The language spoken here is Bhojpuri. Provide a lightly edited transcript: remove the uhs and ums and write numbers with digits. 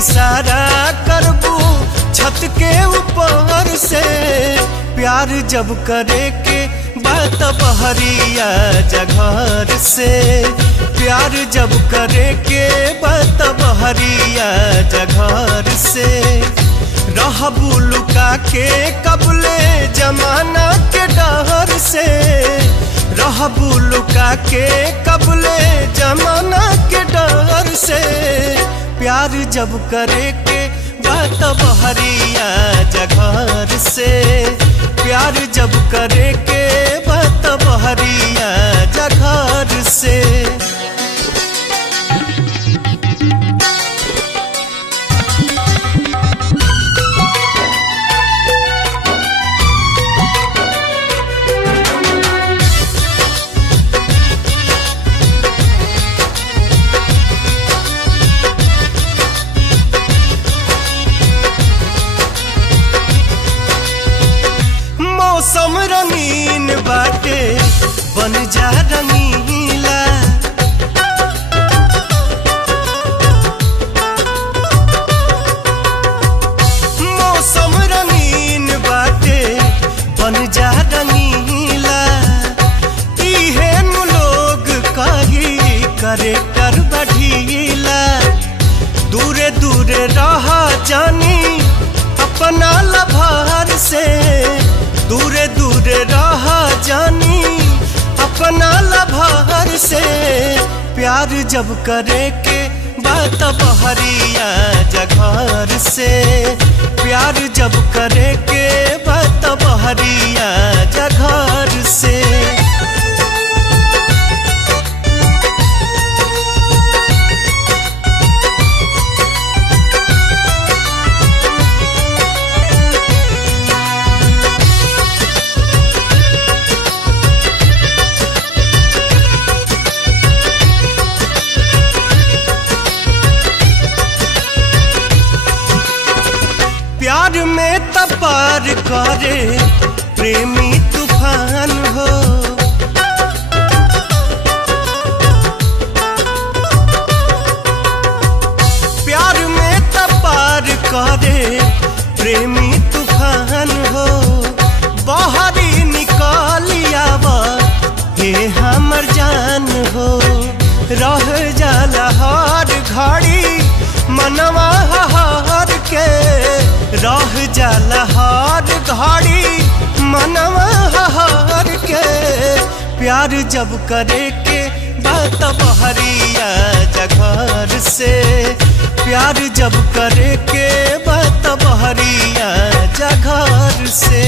इशारा करबू छत के ऊपर से। प्यार जब करे के बात बहरिया जघर से। प्यार जब करे के बात बहरिया जघर से। रहबू लुका के कबले जमाना के डर से। रहबू लुका के कबले जमाना के डर से। प्यार जब करे के बात बहरिया जघर से। प्यार जब करे के बात बहरिया जघर से। मौसम रंगीन बाटे बन जा रंगीला। मौसम रंगीन बाटे बन जा रंगीला। इहे नु लोग कही करे कर बढ़ीला। दूरे दूरे रहा जानी अपना लभार से। दूरे दूरे रहा जानी अपना लभार से। प्यार जब करे के बात बहरिया जघर से। प्यार जब करे के बात बहरिया जघर से। प्यार में तपार करे प्रेमी तूफान हो। प्यार में तपार करे प्रेमी तूफान हो। बाहरी निकालिया हे हमर जान हो। रह जाला हर घड़ी मनवा हार के। रह जाला हर घड़ी मनवा हार के। प्यार जब करे के बात बहरिया जघर से। प्यार जब करे के बात बहरिया जघर से।